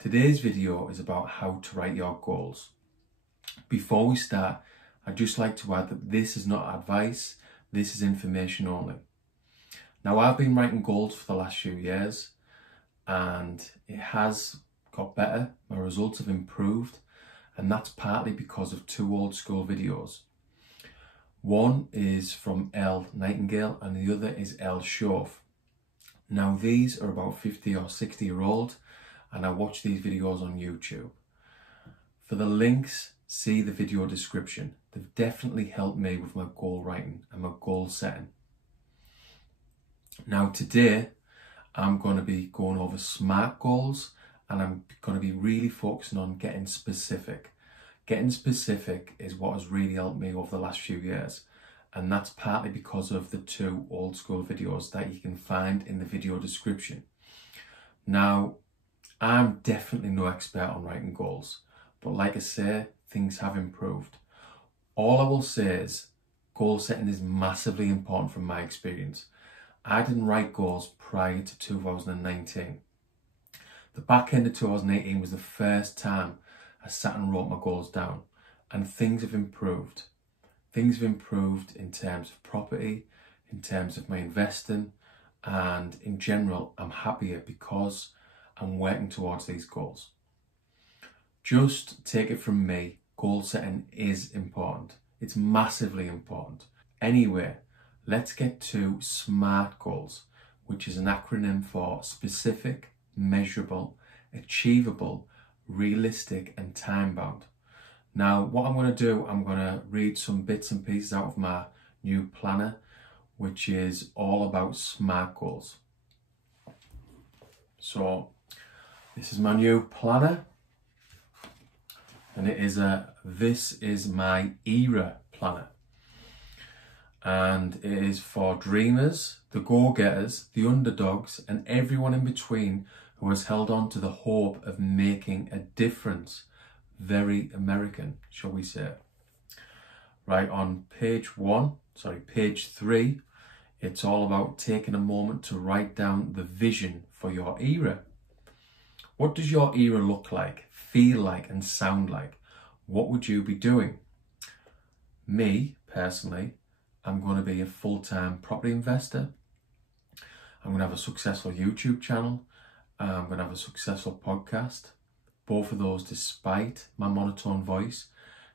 Today's video is about how to write your goals. Before we start, I'd just like to add that this is not advice, this is information only. Now, I've been writing goals for the last few years and it has got better. My results have improved, and that's partly because of two old school videos. One is from Elle Nightingale and the other is Elle Shove. Now, these are about 50 or 60-year-old, and I watch these videos on YouTube. For the links, see the video description. They've definitely helped me with my goal writing and my goal setting. Now today, I'm going to be going over SMART goals, and I'm going to be really focusing on getting specific. Getting specific is what has really helped me over the last few years. And that's partly because of the two old school videos that you can find in the video description. Now, I'm definitely no expert on writing goals, but like I say, things have improved. All I will say is goal setting is massively important from my experience. I didn't write goals prior to 2019. The back end of 2018 was the first time I sat and wrote my goals down, and things have improved. Things have improved in terms of property, in terms of my investing, and in general, I'm happier because I'm working towards these goals. Just take it from me, goal setting is important. It's massively important. Anyway, let's get to SMART goals, which is an acronym for specific, measurable, achievable, realistic, and time-bound. Now, what I'm going to do, I'm going to read some bits and pieces out of my new planner, which is all about SMART goals. So, this is my new planner, and it is This Is My Era planner. And it is for dreamers, the go-getters, the underdogs, and everyone in between who has held on to the hope of making a difference. Very American, shall we say. Right, on page 3, it's all about taking a moment to write down the vision for your era. What does your era look like, feel like, and sound like? What would you be doing? Me, personally, I'm going to be a full-time property investor. I'm going to have a successful YouTube channel. I'm going to have a successful podcast. Both of those despite my monotone voice,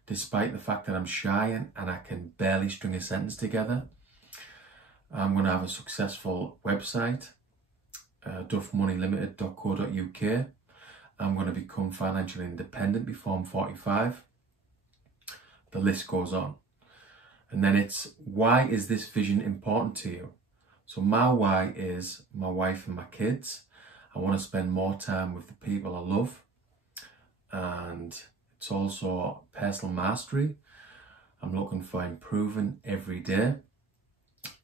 despite the fact that I'm shy and I can barely string a sentence together. I'm going to have a successful website, duffmoneylimited.co.uk. I'm going to become financially independent before I'm 45. The list goes on. And then it's, why is this vision important to you? So my why is my wife and my kids. I want to spend more time with the people I love. And it's also personal mastery. I'm looking for improving every day.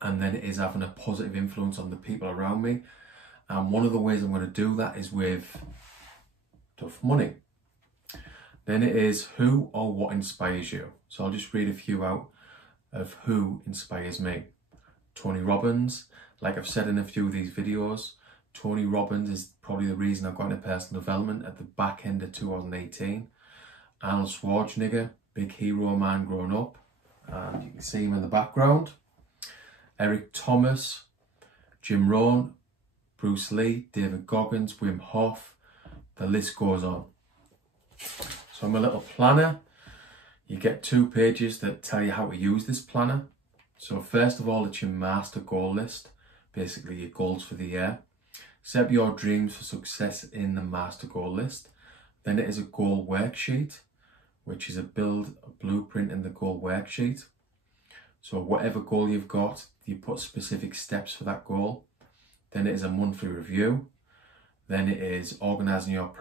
And then it is having a positive influence on the people around me. And one of the ways I'm going to do that is with tough money. Then it is, who or what inspires you? So I'll just read a few out of who inspires me. Tony Robbins, like I've said in a few of these videos, Tony Robbins is probably the reason I got into personal development at the back end of 2018. Arnold Schwarzenegger, big hero of mine growing up, and you can see him in the background. Eric Thomas, Jim Rohn, Bruce Lee, David Goggins, Wim Hof, the list goes on. So in my little planner, you get 2 pages that tell you how to use this planner. So first of all, it's your master goal list, basically your goals for the year. Set up your dreams for success in the master goal list. Then it is a goal worksheet, which is a blueprint in the goal worksheet. So whatever goal you've got, you put specific steps for that goal. Then it is a monthly review. Then it is organising your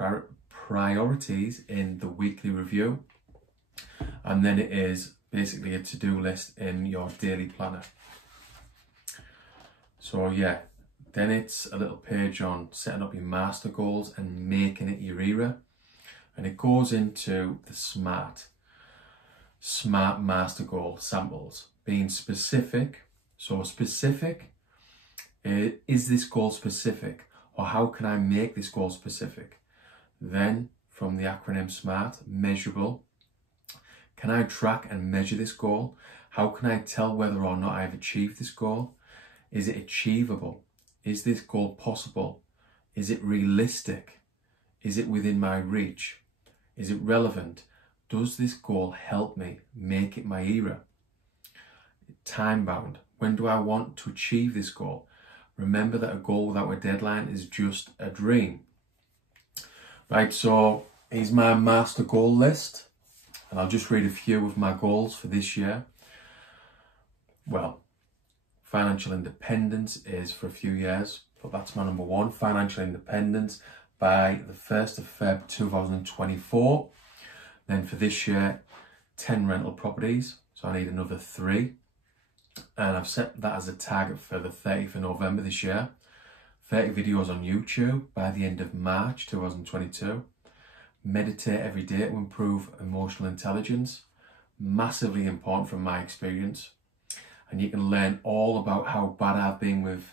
priorities in the weekly review. And then it is basically a to-do list in your daily planner. So yeah, then it's a little page on setting up your master goals and making it your era. And it goes into the SMART master goal samples, being specific. So specific, is this goal specific? Or how can I make this goal specific? Then from the acronym SMART, measurable. Can I track and measure this goal? How can I tell whether or not I've achieved this goal? Is it achievable? Is this goal possible? Is it realistic? Is it within my reach? Is it relevant? Does this goal help me make it my era? Time bound. When do I want to achieve this goal? Remember that a goal without a deadline is just a dream. Right, so here's my master goal list. And I'll just read a few of my goals for this year. Well, financial independence is for a few years, but that's my number one. Financial independence by the 1st of Feb 2024. Then for this year, 10 rental properties. So I need another 3. And I've set that as a target for the 30th of November this year. 30 videos on YouTube by the end of March 2022. Meditate every day to improve emotional intelligence. Massively important from my experience. And you can learn all about how bad I've been with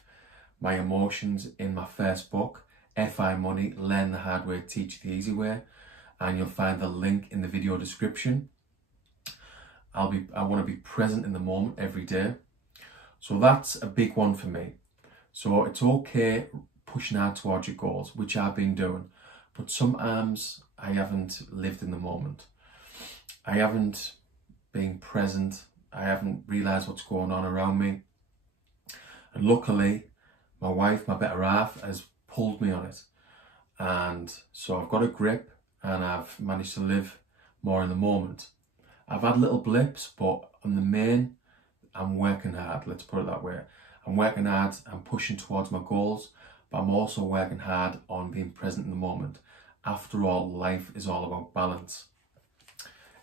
my emotions in my first book, FI Money, Learn the Hard Way, Teach the Easy Way. And you'll find the link in the video description. I want to be present in the moment every day. So that's a big one for me. So it's okay pushing out towards your goals, which I've been doing. But sometimes I haven't lived in the moment. I haven't been present. I haven't realised what's going on around me. And luckily, my wife, my better half, has pulled me on it. And so I've got a grip and I've managed to live more in the moment. I've had little blips, but on the main, I'm working hard. Let's put it that way. I'm working hard, I'm pushing towards my goals, but I'm also working hard on being present in the moment. After all, life is all about balance.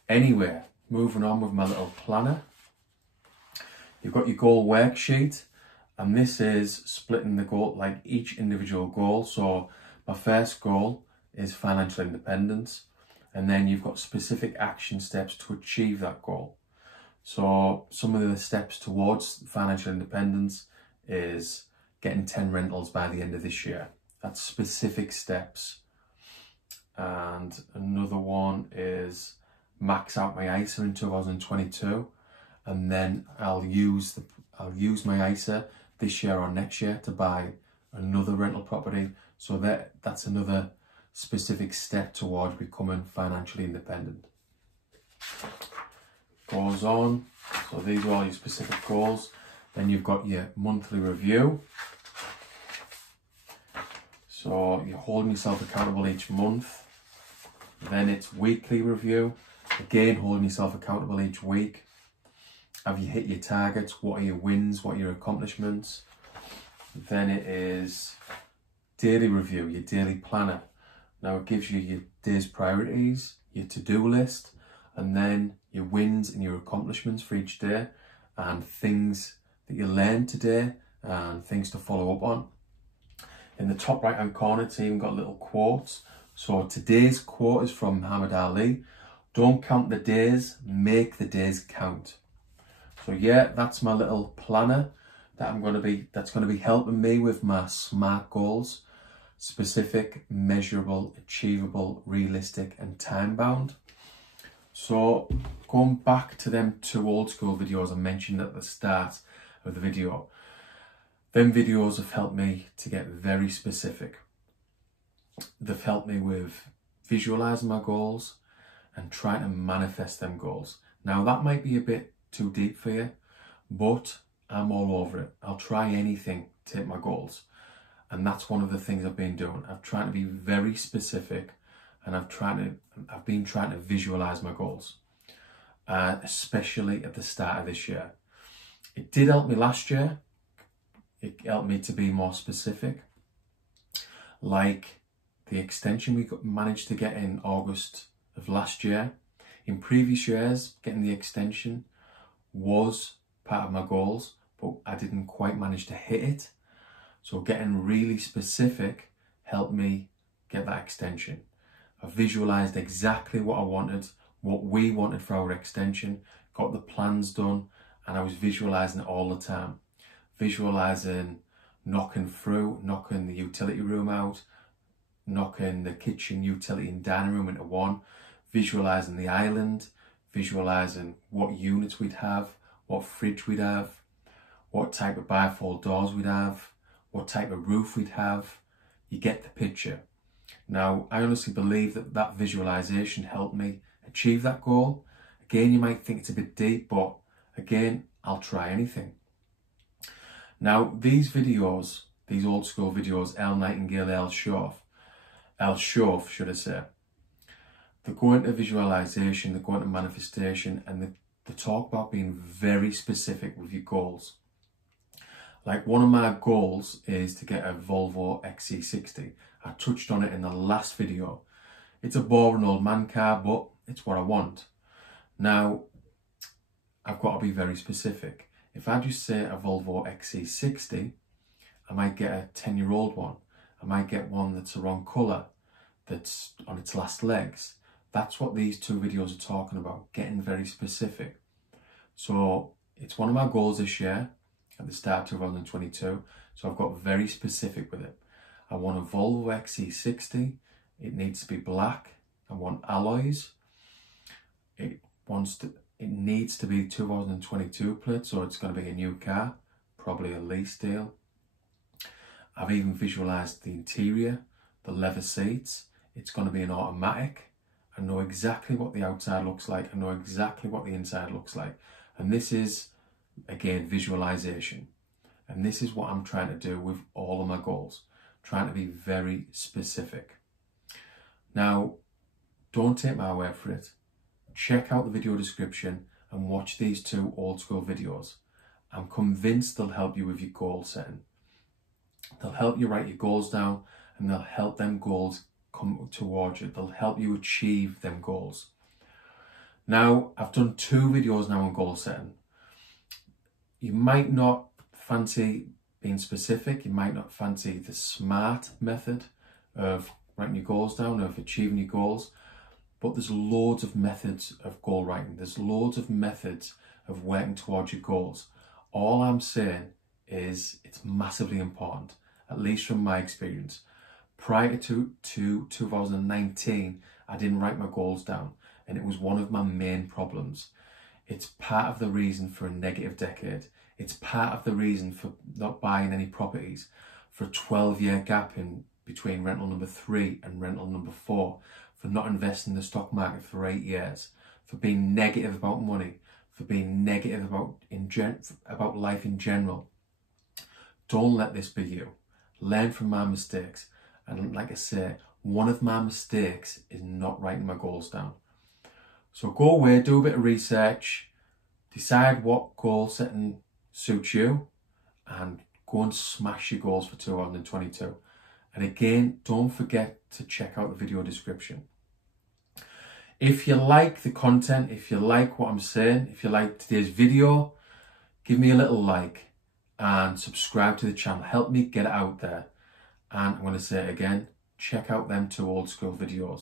Anyway, moving on with my little planner. You've got your goal worksheet, and this is splitting the goal, like each individual goal. So my first goal is financial independence, and then you've got specific action steps to achieve that goal. So some of the steps towards financial independence is getting 10 rentals by the end of this year. That's specific steps. And another one is max out my ISA in 2022, and then I'll use my ISA this year or next year to buy another rental property. So that's another specific step towards becoming financially independent. Goes on. So these are all your specific goals. Then you've got your monthly review. So you're holding yourself accountable each month. Then it's weekly review. Again, holding yourself accountable each week. Have you hit your targets? What are your wins? What are your accomplishments? Then it is daily review, your daily planner. Now it gives you your day's priorities, your to-do list, and then your wins and your accomplishments for each day, and things that you learned today and things to follow up on. In the top right hand corner, it's even got little quotes. So today's quote is from Muhammad Ali. Don't count the days, make the days count. So yeah, that's my little planner that that's going to be helping me with my SMART goals: specific, measurable, achievable, realistic, and time bound. So going back to them 2 old school videos I mentioned at the start of the video, them videos have helped me to get very specific. They've helped me with visualizing my goals and trying to manifest them goals. Now that might be a bit too deep for you, but I'm all over it. I'll try anything to hit my goals. And that's one of the things I've been doing. I've tried to be very specific, and I've been trying to visualize my goals, especially at the start of this year. It did help me last year. It helped me to be more specific. Like the extension we managed to get in August of last year. In previous years, getting the extension was part of my goals, but I didn't quite manage to hit it. So getting really specific helped me get that extension. I visualized exactly what I wanted, what we wanted for our extension, got the plans done, and I was visualizing it all the time. Visualizing knocking the utility room out, knocking the kitchen, utility and dining room into one, visualising the island, visualising what units we'd have, what fridge we'd have, what type of bifold doors we'd have, what type of roof we'd have. You get the picture. Now, I honestly believe that that visualisation helped me achieve that goal. Again, you might think it's a bit deep, but again, I'll try anything. Now, these videos, these old school videos, Elle Nightingale, Elle Shove, should I say, they go into visualisation, they go into manifestation, and they talk about being very specific with your goals. Like, one of my goals is to get a Volvo XC60. I touched on it in the last video. It's a boring old man car, but it's what I want. Now, I've got to be very specific. If I just say a Volvo XC60, I might get a 10-year-old one. I might get one that's the wrong colour, that's on its last legs. That's what these two videos are talking about, getting very specific. So it's one of my goals this year at the start of 2022. So I've got very specific with it. I want a Volvo XC60. It needs to be black. I want alloys. It needs to be 2022 plate, so it's going to be a new car, probably a lease deal. I've even visualised the interior, the leather seats. It's going to be an automatic. I know exactly what the outside looks like. I know exactly what the inside looks like. And this is, again, visualisation. And this is what I'm trying to do with all of my goals. Trying to be very specific. Now, don't take my word for it. Check out the video description and watch these two old school videos. I'm convinced they'll help you with your goal setting. They'll help you write your goals down, and they'll help them goals come towards you. They'll help you achieve them goals. Now, I've done 2 videos now on goal setting. You might not fancy being specific. You might not fancy the SMART method of writing your goals down, of achieving your goals. But there's loads of methods of goal writing. There's loads of methods of working towards your goals. All I'm saying is it's massively important, at least from my experience. Prior to 2019, I didn't write my goals down, and it was one of my main problems. It's part of the reason for a negative decade. It's part of the reason for not buying any properties, for a 12-year gap in between rental number 3 and rental number 4, for not investing in the stock market for 8 years, for being negative about money, for being negative about life in general. Don't let this be you. Learn from my mistakes. And like I say, one of my mistakes is not writing my goals down. So go away, do a bit of research, decide what goal setting suits you, and go and smash your goals for 2022. And again, don't forget to check out the video description. If you like the content, if you like what I'm saying, if you like today's video, give me a little like and subscribe to the channel. Help me get it out there. And I'm going to say it again, check out them 2 old school videos.